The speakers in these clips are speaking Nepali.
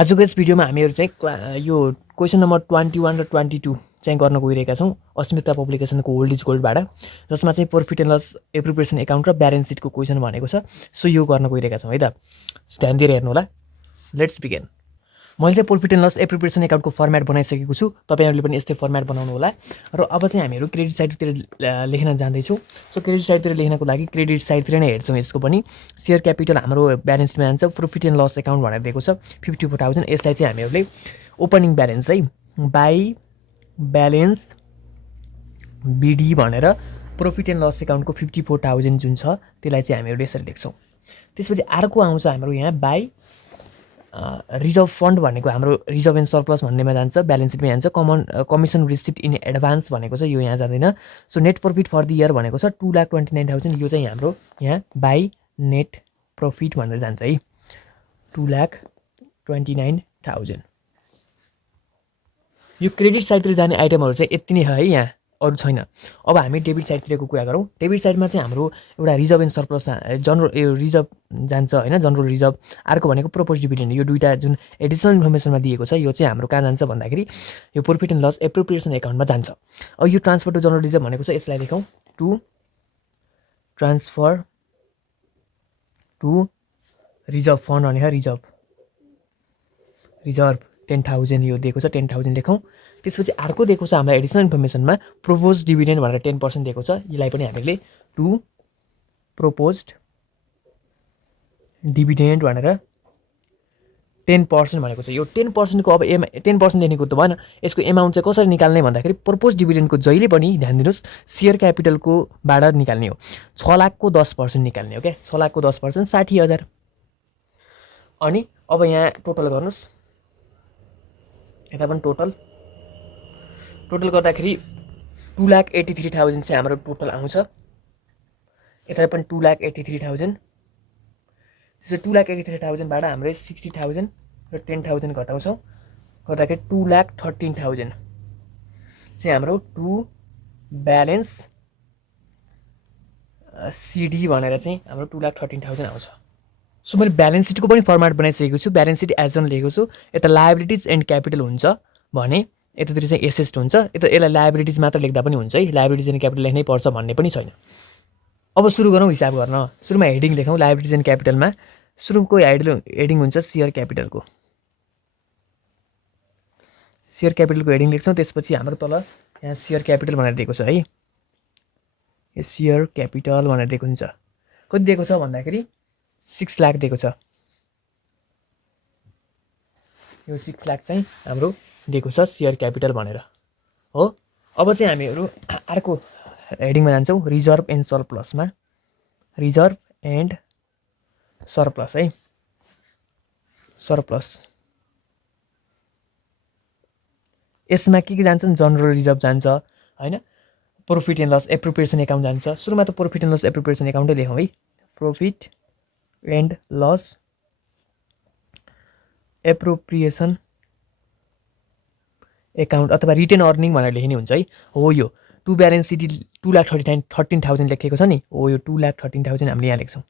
आजको यस भिडियोमा हामीहरू चाहिँ यो क्वेसन नम्बर 21 र 22 चाहिँ गर्न गइरहेका छौँ अस्मिता पब्लिकेसनको ओल्ड इज गोल्डबाट, जसमा चाहिँ profit and loss appropriation account र ब्यालेन्स सिटको क्वेसन भनेको छ। सो यो गर्न गइरहेका छौँ है त, ध्यान दिएर हेर्नु होला। Let's begin. मैले चाहिँ प्रॉफिट एन्ड लस एप्रोप्रिएसन एकाउन्टको फर्मेट बनाइसकेको छु, तपाईहरुले पनि यस्तै फर्मेट बनाउनु होला। र अब चाहिँ हामीहरू क्रेडिट साइडतिर लेख्न जाँदैछौँ। सो क्रेडिट साइडतिर लेख्नको लागि क्रेडिट साइडतिर नै हेर्छौँ। यसको पनि शेयर क्यापिटल हाम्रो ब्यालेन्समा जान्छ, प्रॉफिट एन्ड लस एकाउन्ट भनेर दिएको छ 54,000। यसलाई चाहिँ हामीहरूले ओपनिङ ब्यालेन्स है बाई ब्यालेन्स बिडी भनेर प्रॉफिट एन्ड लस एकाउन्टको 54,000 जुन छ त्यसलाई चाहिँ हामीहरूले यसरी लेख्छौँ। त्यसपछि अर्को आउँछ हाम्रो यहाँ बाई रिजर्भ फन्ड भनेको हाम्रो रिजर्भ एन्ड सरप्लस भन्नेमा जान्छ, ब्यालेन्स सिटमा जान्छ। कमिसन रिसिप्ट इन एडभान्स भनेको छ, यो यहाँ जाँदैन। So net profit for the year भनेको छ 2,29,000, यो चाहिँ हाम्रो यहाँ बाई नेट प्रॉफिट भनेर जान्छ है 2,29,000। यो क्रेडिट साइडतिर जाने आइटमहरू चाहिँ यति नै है, यहाँ अरू छैन। अब हामी डेबिट साइडतिरको कुरा गरौँ। डेबिट साइडमा चाहिँ हाम्रो एउटा reserve and surplus general reserve जान्छ होइन, जनरल रिजर्भ। अर्को भनेको प्रपोज डिभिडेन्ड, यो दुईवटा जुन एडिसनल इन्फर्मेसनमा दिएको छ यो चाहिँ हाम्रो कहाँ जान्छ भन्दाखेरि यो प्रॉफिट एन्ड लस एप्रोप्रिएसन एकाउन्टमा जान्छ। अब यो ट्रान्सफर टु जनरल रिजर्भ भनेको छ, यसलाई लेखौँ to transfer to reserve fund भनेको रिजर्भ 10,000 यो दिएको छ, 10,000 लेखौँ। त्यसपछि अर्को दिएको छ हामीलाई एडिसनल इन्फर्मेसनमा प्रोपोज डिभिडेन्ड भनेर 10% दिएको छ, यसलाई पनि हामीले टु प्रोपोज्ड डिभिडेन्ड भनेर 10% भनेको छ। यो 10%को अब 10% लेख्नेको त भएन, यसको एमाउन्ट चाहिँ कसरी निकाल्ने भन्दाखेरि प्रोपोज डिभिडेन्डको जहिले पनि ध्यान दिनुहोस् सेयर क्यापिटलको बाट निकाल्ने हो। 6 लाखको 10% निकाल्ने हो क्या, 6 लाखको 10% 60,000। अनि अब यहाँ टोटल गर्नुहोस्, यता पनि टोटल गर्दाखेरि 2,83,000 चाहिँ हाम्रो टोटल आउँछ। यता पनि 2,83,000। त्यसो 2,83,000बाट हामीले 60,000 र 10,000 घटाउँछौँ, गर्दाखेरि 2,13,000 चाहिँ हाम्रो टु ब्यालेन्स सिडी भनेर चाहिँ हाम्रो 2,13,000 आउँछ। सो मैले ब्यालेन्स सिटको पनि फर्मेट बनाइसकेको छु। ब्यालेन्स सिट एज अन लेखेको छु। यता लायबिलिटिज एन्ड क्यापिटल हुन्छ भने यतातिर चाहिँ एसेट हुन्छ, यसलाई लायबिलिटिज मात्र लेख्दा पनि हुन्छ है, लायबिलिटिज एन्ड क्यापिटल लेख्नै पर्छ भन्ने पनि छैन। अब सुरु गरौँ हिसाब गर्न। सुरुमा हेडिङ लेखौँ लायबिलिटिज एन्ड क्यापिटलमा। सुरुको हेडिङ हुन्छ सेयर क्यापिटलको हेडिङ लेख्छौँ। त्यसपछि हाम्रो तल यहाँ सेयर क्यापिटल भनेर दिएको छ है, यो सेयर क्यापिटल भनेर दिएको हुन्छ। कति दिएको छ भन्दाखेरि 6 लाख दिएको छ, यो 6 लाख चाहिँ हाम्रो दिएको छ सेयर क्यापिटल भनेर हो। अब चाहिँ हामीहरू अर्को हेडिङमा जान्छौँ, रिजर्भ एन्ड सरप्लसमा। रिजर्भ एन्ड सरप्लस है, सरप्लस। यसमा के जान्छन्, जनरल रिजर्भ जान्छ होइन, profit and loss appropriation account जान्छ। सुरुमा त प्रॉफिट एन्ड लस एप्रोप्रिएसन एकाउन्टै लेखौँ है, profit and loss appropriation account अथवा रिटेन अर्निङ भनेर लेख्ने हुन्छ है। हो यो टु ब्यालेन्स सिटी 2,13,000 लेखेको छ नि, हो यो 2,13,000 हामीले यहाँ लेख्छौँ।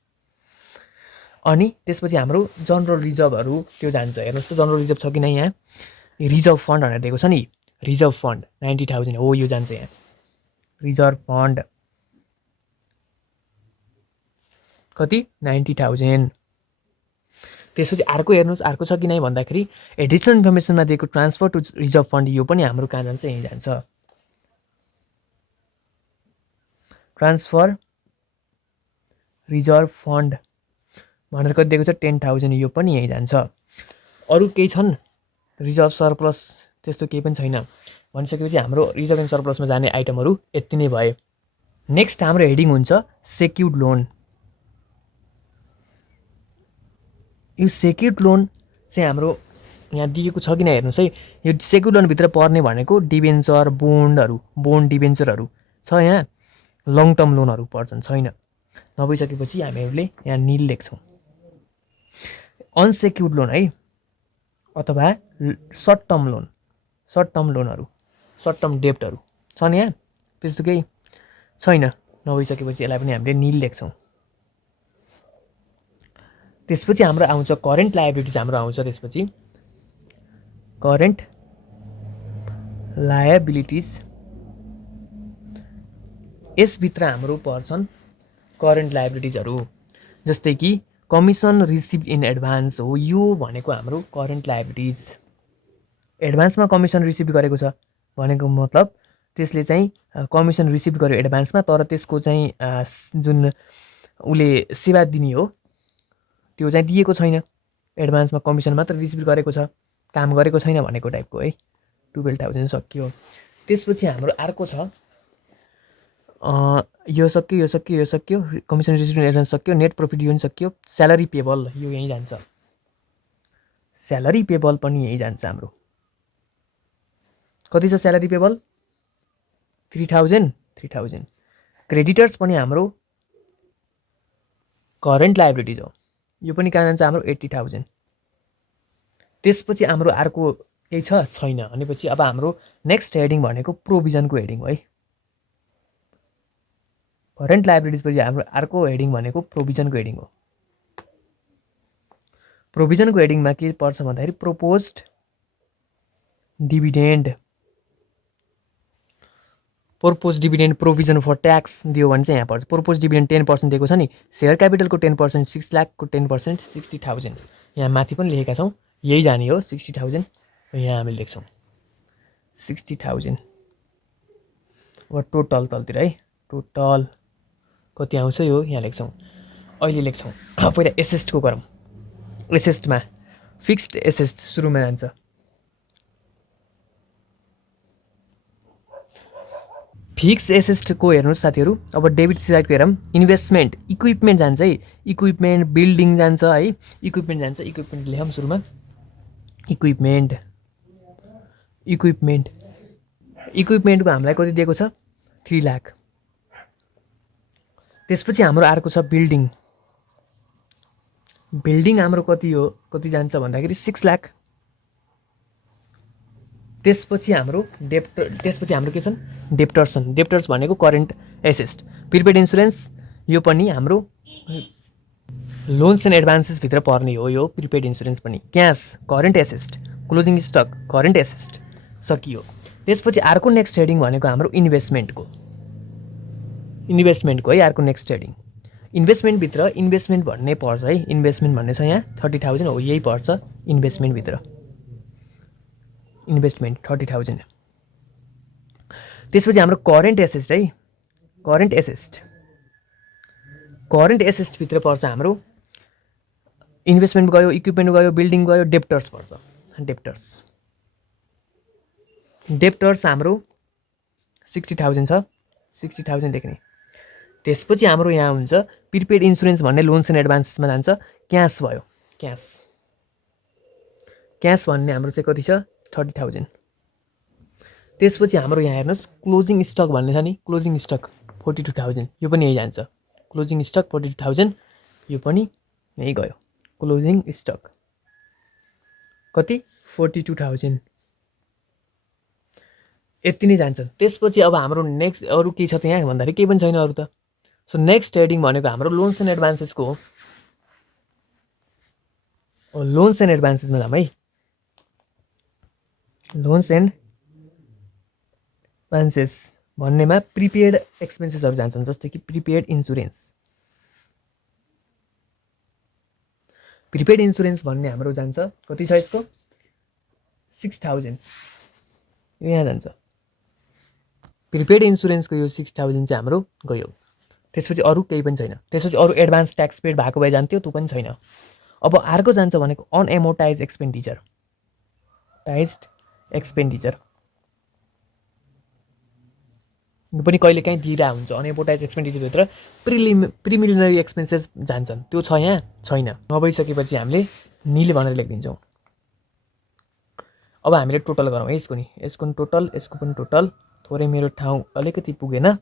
अनि त्यसपछि हाम्रो जनरल रिजर्भहरू त्यो जान्छ। हेर्नुहोस् त जनरल रिजर्भ छ कि नै, यहाँ रिजर्भ फन्ड भनेर दिएको छ नि, रिजर्भ फन्ड 90,000 हो, यो जान्छ यहाँ रिजर्भ फन्ड कति 90,000। त्यसपछि अर्को हेर्नुहोस्, अर्को छ कि नै भन्दाखेरि एडिसनल इन्फर्मेसनमा दिएको ट्रान्सफर टु रिजर्भ फन्ड, यो पनि हाम्रो कहाँ जान्छ, यहीँ जान्छ। ट्रान्सफर रिजर्भ फन्ड भनेर कति दिएको छ 10,000, यो पनि यहीँ जान्छ। अरू केही छन् रिजर्भ सरप्लस त्यस्तो केही पनि छैन भनिसकेपछि हाम्रो रिजर्भ एन्ड सरप्लसमा जाने आइटमहरू यति नै भए। नेक्स्ट हाम्रो हेडिङ हुन्छ सेक्युर्ड लोन। यो सेक्युर्ड लोन चाहिँ हाम्रो यहाँ दिएको छ कि नै हेर्नुहोस् है। यो सेक्युर्ड लोनभित्र पर्ने भनेको डिबेन्चर, बोन्ड डिबेन्चरहरू छ, यहाँ लङ टर्म लोनहरू पर्छन्, छैन। नभइसकेपछि हामीहरूले यहाँ निल लेख्छौँ। अनसेक्युर्ड लोन है अथवा सर्ट टर्म लोनहरू, सर्ट टर्म डेब्टहरू छन् यहाँ, त्यस्तो केही छैन। नभइसकेपछि यसलाई पनि हामीले निल लेख्छौँ। त्यसपछि हाम्रो आउँछ करेन्ट लायबिलिटिज, हाम्रो आउँछ त्यसपछि करेन्ट लायबिलिटिज, यसभित्र हाम्रो पर्छन् करेन्ट लायबिलिटिजहरू। जस्तै कि कमिसन रिसिभ इन एडभान्स हो, यो भनेको हाम्रो करेन्ट लायबिलिटिज। एडभान्समा कमिसन रिसिभ गरेको छ भनेको मतलब त्यसले चाहिँ कमिसन रिसिभ गर्यो एडभान्समा, तर त्यसको चाहिँ जुन उसले सेवा दिने हो त्यो चाहिँ दिएको छैन। एडभान्समा कमिसन मात्र रिसिभ गरेको छ, काम गरेको छैन भनेको टाइपको है। 12,000 सकियो। त्यसपछि हाम्रो अर्को छ यो सक्यो, कमिसन रिसिभ इन एडभान्स सक्यो, नेट प्रफिट यो पनि सक्यो, स्यालेरी पेबल यो यहीँ जान्छ, स्यालेरी पेबल पनि यहीँ जान्छ हाम्रो। कति छ स्यालेरी पेबल? 3,000। क्रेडिटर्स पनि हाम्रो करेन्ट लायबिलिटिज हो, यो पनि कहाँ जान्छ हाम्रो 80,000। त्यसपछि हाम्रो अर्को केही छ छैन भनेपछि अब हाम्रो नेक्स्ट हेडिङ भनेको प्रोभिजनको हेडिङ हो है। करेन्ट लायबिलिटिज पछि हाम्रो अर्को हेडिङ भनेको प्रोभिजनको हेडिङ हो। प्रोभिजनको हेडिङमा के पर्छ भन्दाखेरि proposed dividend, provision for tax दियो भने चाहिँ यहाँ पर्छ। प्रोपोज डिभिडेन्ड 10% दिएको छ नि, सेयर क्यापिटलको 10%, 6 लाखको 10% 60,000, यहाँ माथि पनि लेखेका छौँ, यही जाने हो 60,000, यहाँ हामीले लेख्छौँ 60,000। अब टोटल तलतिर है, टोटल कति आउँछ यो यहाँ लेख्छौँ, अहिले लेख्छौँ। पहिला एसेस्टको गरौँ। एसेस्टमा फिक्स्ड एसेस्ट सुरुमा जान्छ, फिक्स एसेस्टको हेर्नुहोस् साथीहरू। अब डेबिट साइडको हेरौँ, इन्भेस्टमेन्ट इक्विपमेन्ट जान्छ है, इक्विपमेन्ट बिल्डिङ जान्छ है, इक्विपमेन्ट जान्छ। इक्विपमेन्ट लेखौँ सुरुमा, इक्विपमेन्टको हामीलाई कति दिएको छ 3 लाख। त्यसपछि हाम्रो अर्को छ बिल्डिङ, हाम्रो कति हो, कति जान्छ भन्दाखेरि 6 लाख। त्यसपछि हाम्रो के छन् डेप्टर्स भनेको करेन्ट एसेस्ट। प्रिपेड इन्सुरेन्स यो पनि हाम्रो लोन्स एन्ड एडभान्सेस भित्र पर्ने हो, यो प्रिपेड इन्सुरेन्स पनि। Cash current asset, closing stock current asset सकियो। त्यसपछि अर्को नेक्स्ट हेडिङ भनेको हाम्रो इन्भेस्टमेन्टको है अर्को नेक्स्ट हेडिङ। इन्भेस्टमेन्टभित्र इन्भेस्टमेन्ट भन्ने पर्छ है, इन्भेस्टमेन्ट भन्ने छ यहाँ 30,000 हो, यही पर्छ इन्भेस्टमेन्टभित्र, इन्भेस्टमेन्ट 30,000। त्यसपछि हाम्रो करेन्ट एसेस्ट है, करेन्ट एसेस्टभित्र पर्छ हाम्रो इन्भेस्टमेन्ट गयो, इक्विपमेन्ट गयो, बिल्डिङ गयो, डेप्टर्स पर्छ। डेप्टर्स हाम्रो 60,000 छ, 60,000 लेख्ने। त्यसपछि हाम्रो यहाँ हुन्छ प्रिपेड इन्सुरेन्स भन्ने लोन्स एन्ड एडभान्सेसमा जान्छ। क्यास भयो, क्यास भन्ने हाम्रो चाहिँ कति छ 30,000। त्यसपछि हाम्रो यहाँ हेर्नुहोस् क्लोजिङ स्टक भन्ने छ नि, क्लोजिङ स्टक 42,000, यो पनि यही जान्छ। क्लोजिङ स्टक 42,000, यो पनि यही गयो। क्लोजिङ स्टक कति 42,000, यति नै जान्छ। त्यसपछि अब हाम्रो नेक्स्ट अरू के छ त यहाँ भन्दाखेरि केही पनि छैन अरू त। सो नेक्स्ट हेडिङ भनेको हाम्रो लोन्स एन्ड एडभान्सेसको हो। लोन्स एन्ड एडभान्सेसमा जाम है, लोन्स एन्ड एडभान्सेस भन्नेमा प्रिपेड एक्सपेन्सेसहरू जान्छन्, जस्तै कि प्रिपेड इन्सुरेन्स भन्ने हाम्रो जान्छ, कति छ यसको 6,000, यहाँ जान्छ। प्रिपेड इन्सुरेन्सको यो 6,000 चाहिँ हाम्रो गयो। त्यसपछि अरू केही पनि छैन। त्यसपछि अरू एडभान्स ट्याक्स पेड भएको भए जान्थ्यो, त्यो पनि छैन। अब अर्को जान्छ भनेको अनएमोर्टाइज एक्सपेन्डिचर, यो पनि कहिले काहीँ दिइरहेको हुन्छ। अनएमोर्टाइज एक्सपेन्डिचरभित्र प्रिलिमिनरी एक्सपेन्सेस जान्छन्, त्यो छ यहाँ छैन। नभइसकेपछि हामीले निल भनेर लेखिदिन्छौँ। अब हामीले टोटल गरौँ है, यसको पनि टोटल, यसको पनि टोटल। थोरै मेरो ठाउँ अलिकति पुगेन,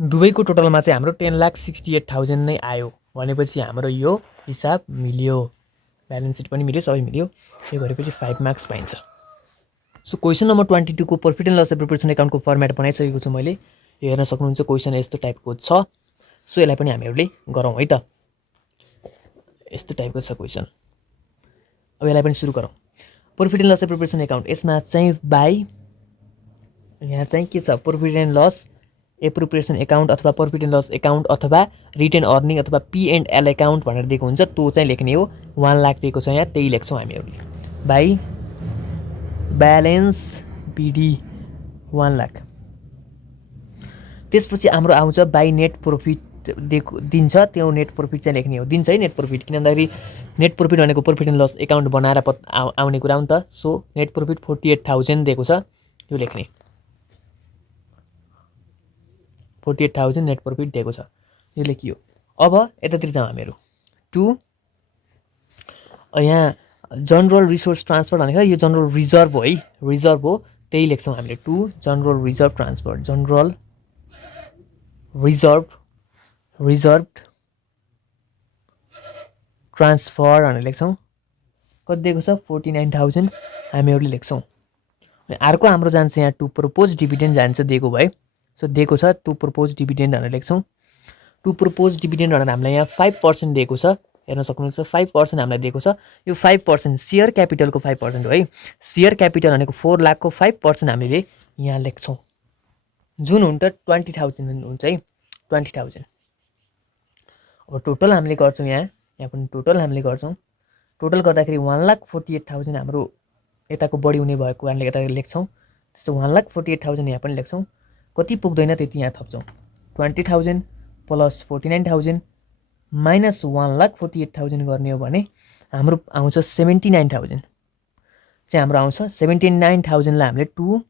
दुवैको टोटलमा चाहिँ हाम्रो 10,68,000 नै आयो भनेपछि हाम्रो यो हिसाब मिल्यो, ब्यालेन्स सिट पनि मिल्यो, सबै मिल्यो। यो गरेपछि 5 मार्क्स पाइन्छ। सो क्वेसन नम्बर 22 को प्रफिट एन्ड लस प्रिपरेसन एकाउन्टको फर्मेट बनाइसकेको छु मैले, यो हेर्न सक्नुहुन्छ। क्वेसन यस्तो टाइपको छ। सो यसलाई पनि हामीहरूले गरौँ है त, यस्तो टाइपको छ क्वेसन। अब यसलाई पनि सुरु गरौँ। Profit and loss appropriation account यसमा चाहिँ बाई यहाँ चाहिँ के छ profit and loss appropriation account अथवा प्रॉफिट एन्ड लस एकाउन्ट अथवा रिटेन अर्निङ अथवा P&L एकाउन्ट भनेर दिएको हुन्छ त्यो चाहिँ लेख्ने हो 1 लाख दिएको छ यहाँ त्यही लेख्छौँ हामीहरूले बाई ब्यालेन्स BD 1 लाख त्यसपछि हाम्रो आउँछ बाई नेट प्रॉफिट दिन्छ त्यो नेट प्रॉफिट चाहिँ लेख्ने हो दिन्छ है नेट प्रॉफिट किन भन्दाखेरि नेट प्रॉफिट भनेको प्रॉफिट एन्ड लस एकाउन्ट बनाएर आउने कुरा हो नि त सो नेट प्रॉफिट 48,000 दिएको छ यो लेख्ने 48,000 नेट प्रॉफिट दिएको छ यो लेखियो अब यतातिर जाउँ हामीहरू टु यहाँ जनरल रिसोर्स ट्रान्सफर भनेको यो जनरल रिजर्भ हो है रिजर्भ हो त्यही लेख्छौँ हामीले to general reserve transfer general reserve transfer भनेर लेख्छौँ कति दिएको छ 49,000 हामीहरूले लेख्छौँ अर्को हाम्रो जान्छ यहाँ टु प्रपोज डिभिडेन्ड जान्छ दिएको भए सो दिएको छ टु प्रपोज डिभिडेन्ड भनेर लेख्छौँ टु प्रपोज डिभिडेन्ड भनेर हामीलाई यहाँ 5% दिएको छ हेर्न सक्नुहुन्छ 5% हामीलाई दिएको छ यो 5% सेयर क्यापिटलको 5% हो है सेयर क्यापिटल भनेको 4 लाखको 5% हामीले यहाँ लेख्छौँ जुन हुन्छ 20,000 हुन्छ है 20,000 अब टोटल हामीले गर्छौँ यहाँ पनि टोटल हामीले गर्छौँ टोटल गर्दाखेरि 1,48,000 हाम्रो यताको बढी हुने भएको कारणले यता लेख्छौँ त्यस्तो 1,48,000 यहाँ पनि लेख्छौँ कति पुग्दैन त्यति यहाँ थप्छौँ 20,000 प्लस 49,000 माइनस 1,48,000 गर्ने हो भने हाम्रो आउँछ 79,000 चाहिँ हाम्रो आउँछ 79,000 लाई हामीले टु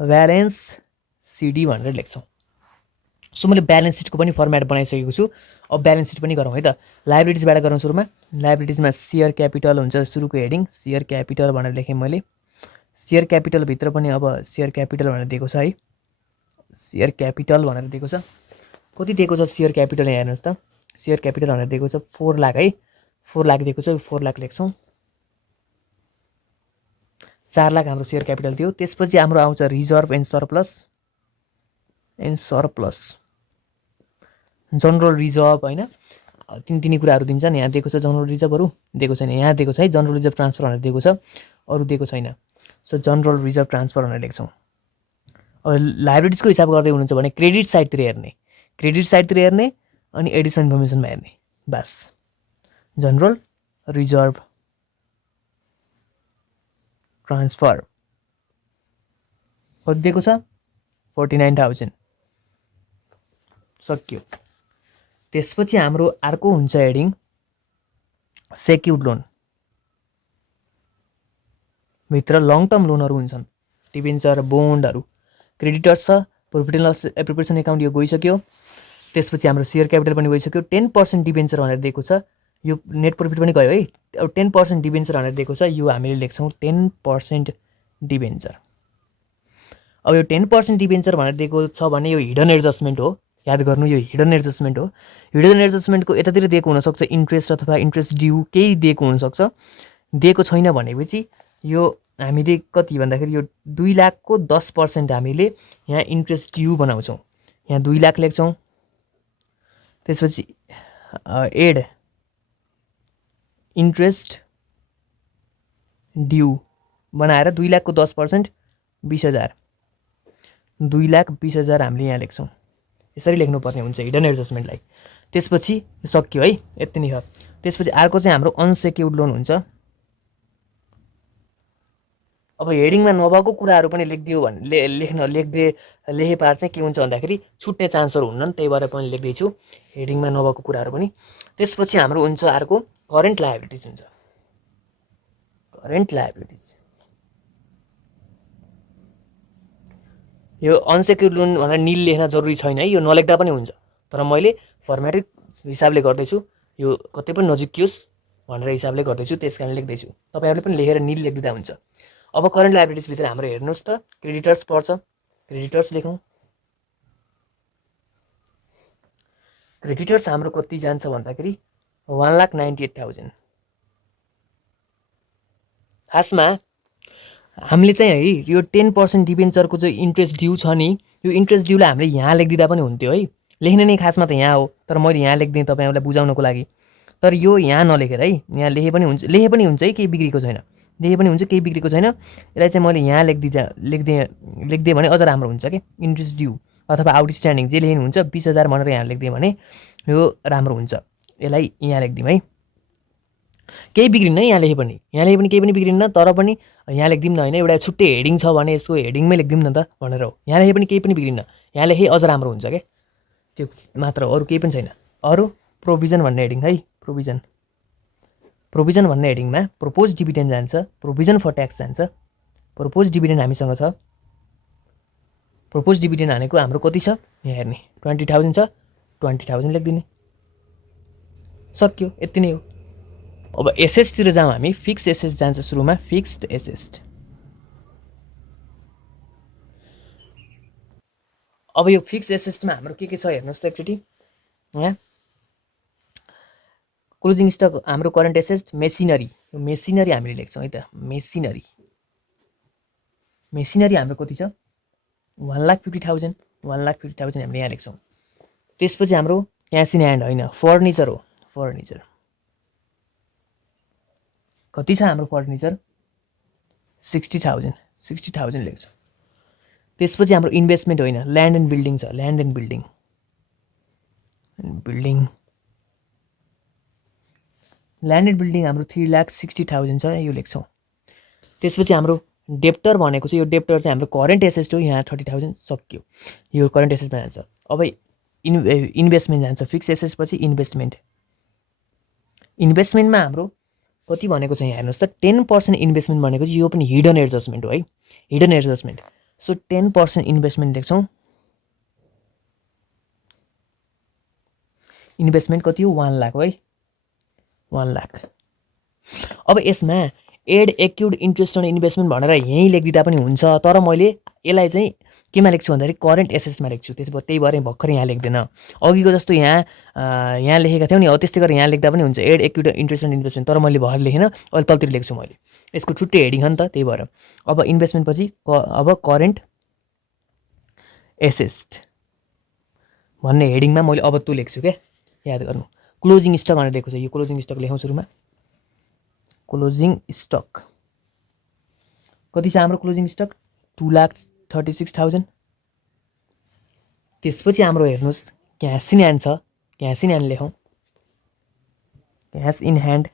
ब्यालेन्स CD भनेर लेख्छौँ सो मैले ब्यालेन्स सिटको पनि फर्मेट बनाइसकेको छु अब ब्यालेन्स सिट पनि गरौँ है त लाइबिलिटिजबाट गरौँ सुरुमा लाइबिलिटिजमा सेयर क्यापिटल हुन्छ सुरुको हेडिङ सेयर क्यापिटल भनेर लेखेँ मैले सेयर क्यापिटल भित्र पनि अब सेयर क्यापिटल भनेर दिएको छ है सेयर क्यापिटल भनेर दिएको छ कति दिएको छ सेयर क्यापिटल यहाँ हेर्नुहोस् त सेयर क्यापिटल भनेर दिएको छ 4 लाख है 4 लाख दिएको छ 4 लाख लेख्छौँ 4 लाख हाम्रो सेयर क्यापिटल थियो त्यसपछि हाम्रो आउँछ reserve and surplus general reserve हैन तिनी कुराहरू दिन्छन् यहाँ दिएको छ जनरल रिजर्भहरू दिएको छैन यहाँ दिएको छ है जनरल रिजर्भ ट्रान्सफर भनेर दिएको छ अरू दिएको छैन सो जनरल रिजर्भ ट्रान्सफर भनेर लेख्छौँ अब लाइबिलिटिजको हिसाब गर्दै हुनुहुन्छ भने क्रेडिट साइडतिर हेर्ने अनि एडिसन इन्फर्मेसनमा हेर्ने बस जनरल रिजर्भ ट्रान्सफर कति दिएको छ 49,000 सक्यो त्यसपछि हाम्रो अर्को हुन्छ हेडिङ सेक्युर्ड लोन भित्र लङ टर्म लोनहरू हुन्छन् डिबेन्चर बोन्डहरू क्रेडिटर्स छ profit and loss appropriation account यो गइसक्यो त्यसपछि हाम्रो सेयर क्यापिटल पनि गइसक्यो 10% डिबेन्चर भनेर दिएको छ यो नेट प्रॉफिट पनि गयो है अब 10% डिबेन्चर भनेर दिएको छ यो हामीले लेख्छौँ 10% डिबेन्चर अब यो 10% डिबेन्चर भनेर दिएको छ भने यो हिडन एडजस्टमेन्ट हो याद गर्नु यो हिडन एडजस्टमेन्ट हो हिडन एडजस्टमेन्टको यतातिर दिएको हुनसक्छ इन्ट्रेस्ट अथवा इन्ट्रेस्ट ड्यू केही दिएको हुनसक्छ दिएको छैन भनेपछि यो हामीले कति भन्दाखेरि यो 2 लाखको 10% हामीले यहाँ इन्ट्रेस्ट ड्यू बनाउँछौँ यहाँ 2 लाख लेख्छौँ त्यसपछि एड इन्ट्रेस्ट ड्यू बनाएर 2 लाखको 10% 20,000 2,20,000 हामीले यहाँ लेख्छौँ यसरी लेख्नुपर्ने हुन्छ हिडन एडजस्टमेन्टलाई त्यसपछि सक्यो है यति नै हो त्यसपछि अर्को चाहिँ हाम्रो अनसेक्युर्ड लोन हुन्छ अब हेडिङमा नभएको कुराहरू पनि लेखिदियो भने लेखे पार चाहिँ के हुन्छ भन्दाखेरि छुट्ने चान्सहरू हुन्न नि त्यही भएर पनि लेख्दैछु हेडिङमा नभएको कुराहरू पनि त्यसपछि हाम्रो हुन्छ अर्को करेन्ट लायबिलिटिज हुन्छ करेन्ट लायबिलिटिज यो अनसेक्युर्ड लोन भनेर निल लेख्न जरुरी छैन है यो नलेख्दा पनि हुन्छ तर मैले फर्मेटिक हिसाबले गर्दैछु यो कतै पनि नजिकियोस् भनेर हिसाबले गर्दैछु त्यसकारण लेख्दैछु तपाईहरुले पनि लेखेर निल लेख्दिदा हुन्छ अब करेन्ट लायबिलिटिज भित्र हाम्रो हेर्नुस् त क्रेडिटर्स पर्छ क्रेडिटर्स लेखौं क्रेडिटर्स हाम्रो कति जान्छ भन्दाखेरि 1,98,000 खासमा हामीले चाहिँ है यो 10% डिबेन्चरको जो इन्ट्रेस्ट ड्यू छ नि यो इन्ट्रेस्ट ड्यूलाई हामीले यहाँ लेख्दिदा पनि हुन्थ्यो है लेख्ने नै खासमा त यहाँ हो तर मैले यहाँ लेख्दिएँ तपाईहरुलाई बुझाउनको लागि तर यो यहाँ नलेखेर है यहाँ लेखे पनि हुन्छ है केही बिग्रीको छैन जे पनि हुन्छ, केही बिग्रेको छैन। यसलाई चाहिँ मैले यहाँ लेखिदिएँ भने अझ राम्रो हुन्छ कि इन्ट्रेस्ट ड्यू अथवा आउटस्ट्यान्डिङ जे लेख्नु हुन्छ 20,000 भनेर यहाँ लेखिदिएँ भने यो राम्रो हुन्छ। यसलाई यहाँ लेखिदिउँ है, केही बिग्रिन्न यहाँ लेखे पनि केही पनि बिग्रिन्न, तर पनि यहाँ लेखिदिउँ न होइन, एउटा छुट्टै हेडिङ छ भने यसको हेडिङमै लेखिदिउँ न त भनेर हो। यहाँ लेखे पनि केही पनि बिग्रिन्न, यहाँ लेखे अझ राम्रो हुन्छ क्या, त्यो मात्र, अरू केही पनि छैन। अरू प्रोभिजन भन्ने हेडिङ है, प्रोभिजन भन्ने हेडिङमा प्रोपोज डिभिडेन्ड जान्छ, प्रोभिजन फर ट्याक्स जान्छ। प्रोपोज डिभिडेन्ड हामीसँग छ, प्रोपोज डिभिडेन्ड हानेको हाम्रो कति छ यहाँ हेर्ने, 20,000 छ, 20,000 लेखिदिने, सक्यो, यति नै हो। अब एसेट्सतिर जाउँ हामी, फिक्स्ड एसेट्स जान्छ सुरुमा, फिक्स्ड एसेट्स। अब यो फिक्स्ड एसेट्समा हाम्रो के छ हेर्नुहोस् त एकचोटि, यहाँ क्लोजिङ स्टक हाम्रो करेन्ट एसेट्स, मेसिनरी हामीले लेख्छौँ है त, मेसिनरी हाम्रो कति छ 1,50,000 हामीले यहाँ लेख्छौँ। त्यसपछि हाम्रो क्यास इन ह्यान्ड होइन, फर्निचर हो, फर्निचर कति छ हाम्रो फर्निचर 60,000 लेख्छौँ। त्यसपछि हाम्रो इन्भेस्टमेन्ट होइन, ल्यान्ड एन्ड बिल्डिङ छ, ल्यान्ड एन्ड बिल्डिङ हाम्रो 3,60,000 छ, यो लेख्छौँ। त्यसपछि हाम्रो डेप्टर भनेको चाहिँ, यो डेप्टर चाहिँ हाम्रो करेन्ट एसेट्स हो, यहाँ 30,000 सक्यो, यो करेन्ट एसेट्समा जान्छ। अब इन्भेस्टमेन्ट जान्छ, फिक्स एसेट्स पछि इन्भेस्टमेन्टमा हाम्रो कति भनेको छ यहाँ हेर्नुहोस् त, 10% इन्भेस्टमेन्ट भनेको चाहिँ यो पनि हिडन एडजस्टमेन्ट हो है, हिडन एडजस्टमेन्ट। सो 10% इन्भेस्टमेन्ट लेख्छौँ, इन्भेस्टमेन्ट कति हो 1 लाख हो है, 1 लाख। अब यसमा एड एक्युड इन्ट्रेस्ट अन इन्भेस्टमेन्ट भनेर यहीँ लेखिदिँदा पनि हुन्छ, तर मैले यसलाई चाहिँ केमा लेख्छु भन्दाखेरि करेन्ट एसेट्समा लेख्छु, त्यही भएर भर्खर यहाँ लेख्दैन, अघिको जस्तो यहाँ लेखेका थियौँ नि, हो त्यस्तै गरेर यहाँ लेख्दा पनि हुन्छ, एड एक्युड इन्ट्रेस्ट अन इन्भेस्टमेन्ट, तर मैले भर्खर लेखेन, अहिले तलतिर लेख्छु मैले, यसको छुट्टै हेडिङ हो नि त, त्यही भएर। अब इन्भेस्टमेन्ट पछि अब करेन्ट एसेट्स भन्ने हेडिङमा मैले अब त्यो लेख्छु क्या, याद गर्नु। क्लोजिङ स्टक भनेर लेखेको छ, यो क्लोजिङ स्टक लेखौँ सुरुमा, क्लोजिङ स्टक कति छ हाम्रो क्लोजिङ स्टक 2,36,000। त्यसपछि हाम्रो हेर्नुहोस् क्यास इन ह्यान्ड छ, क्यास इन ह्यान्ड लेखौँ, क्यास इन ह्यान्ड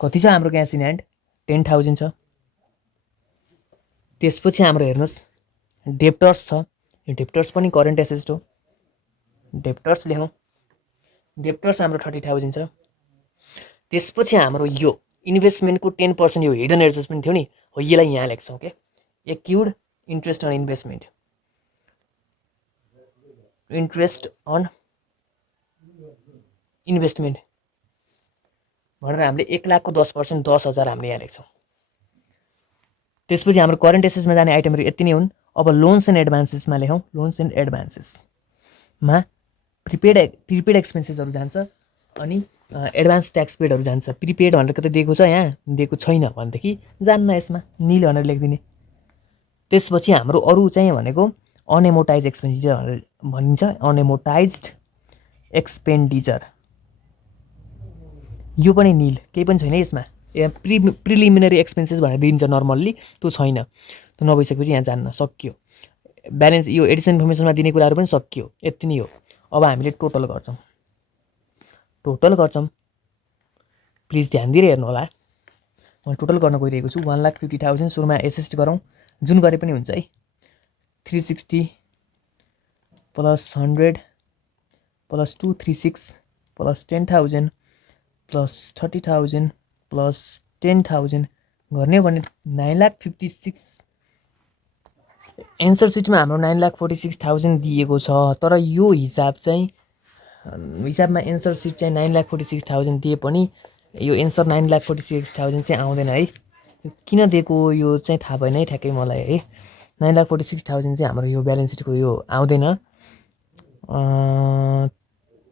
कति छ हाम्रो क्यास इन ह्यान्ड 10,000 छ। त्यसपछि हाम्रो हेर्नुहोस् डेप्टर्स छ, यो डेप्टर्स पनि करेन्ट एसेट्स हो, डेप्टर्स लेखौँ, डेप्टर्स हाम्रो 30,000 छ। त्यसपछि हाम्रो यो इन्भेस्टमेन्टको 10% यो हिडन एडजस्टमेन्ट थियो नि, हो यसलाई यहाँ लेख्छौँ क्या, accrued interest on investment, interest on investment भनेर हामीले 1 लाखको 10% 10,000 हामीले यहाँ लेख्छौँ। त्यसपछि हाम्रो करेन्ट एसेट्समा जाने आइटमहरू यति नै हुन्। अब लोन्स एन्ड एडभान्सेसमा लेखौँ, लोन्स एन्ड एडभान्सेसमा प्रिपेड एक्सपेन्सेसहरू जान्छ अनि एडभान्स ट्याक्स पेडहरू जान्छ। प्रिपेड भनेर कतै दिएको छ, यहाँ दिएको छैन भनेदेखि जान्न, यसमा निल भनेर लेखिदिने। त्यसपछि हाम्रो अरू चाहिँ भनेको अनएमोटाइज एक्सपेन्डिचर भनेर भनिन्छ, अनएमोटाइज्ड एक्सपेन्डिचर, यो पनि निल, केही पनि छैन यसमा। यहाँ प्रिलिमिनरी एक्सपेन्सेस भनेर दिन्छ नर्मल्ली, त्यो छैन, त्यो नभइसकेपछि यहाँ जान्न, सक्यो। ब्यालेन्स यो एडिसन इन्फर्मेसनमा दिने कुराहरू पनि सक्यो, यति नै हो। अब हामीले टोटल गर्छौँ, प्लिज ध्यान दिएर हेर्नु होला, म टोटल गर्न गइरहेको छु। 1,50,000 सुरुमा एसेस्ट गरौँ, जुन गरे पनि हुन्छ है, 360 + 100 + 236 + 10,000 + 30,000 + 10,000 गर्ने भने 9,56,000 एन्सर सिटमा हाम्रो 9,46,000 दिएको छ। तर यो हिसाबमा एन्सर सिट चाहिँ 9,46,000 दिए पनि यो एन्सर 9,46,000 चाहिँ आउँदैन है। यो किन दिएको यो चाहिँ थाहा भएन है ठ्याक्कै मलाई है। 9,46,000 चाहिँ हाम्रो यो ब्यालेन्स सिटको यो आउँदैन।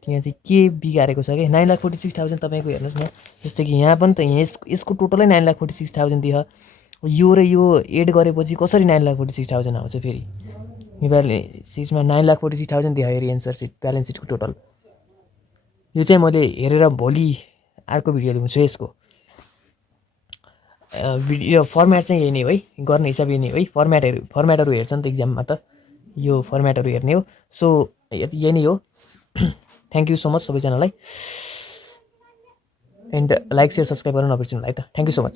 त्यहाँ चाहिँ के बिगारेको छ कि 9,46,000 तपाईँको हेर्नुहोस् न, जस्तो कि यहाँ पनि त यसको टोटलै 9,46,000 दियो, यो र यो एड गरेपछि कसरी 9,46,000 आउँछ फेरि। यो ब्यालेन्स सिटमा 9,46,000 दियो हेरी एन्सर सिट ब्यालेन्स सिटको टोटल। यो चाहिँ मैले हेरेर भोलि अर्को भिडियो ल्याउँछु यसको। भिडियो फर्मेट चाहिँ यही नै हो है, गर्ने हिसाब यही नै हो है। फर्मेटहरू हेर्छ नि त इक्जाममा त, यो फर्मेटहरू हेर्ने हो। सो यही नै हो। थ्याङ्क यू सो मच सबैजनालाई, एन्ड लाइक सेयर सब्सक्राइब गर्न नबिर्सिनु होला है त। Thank you so much.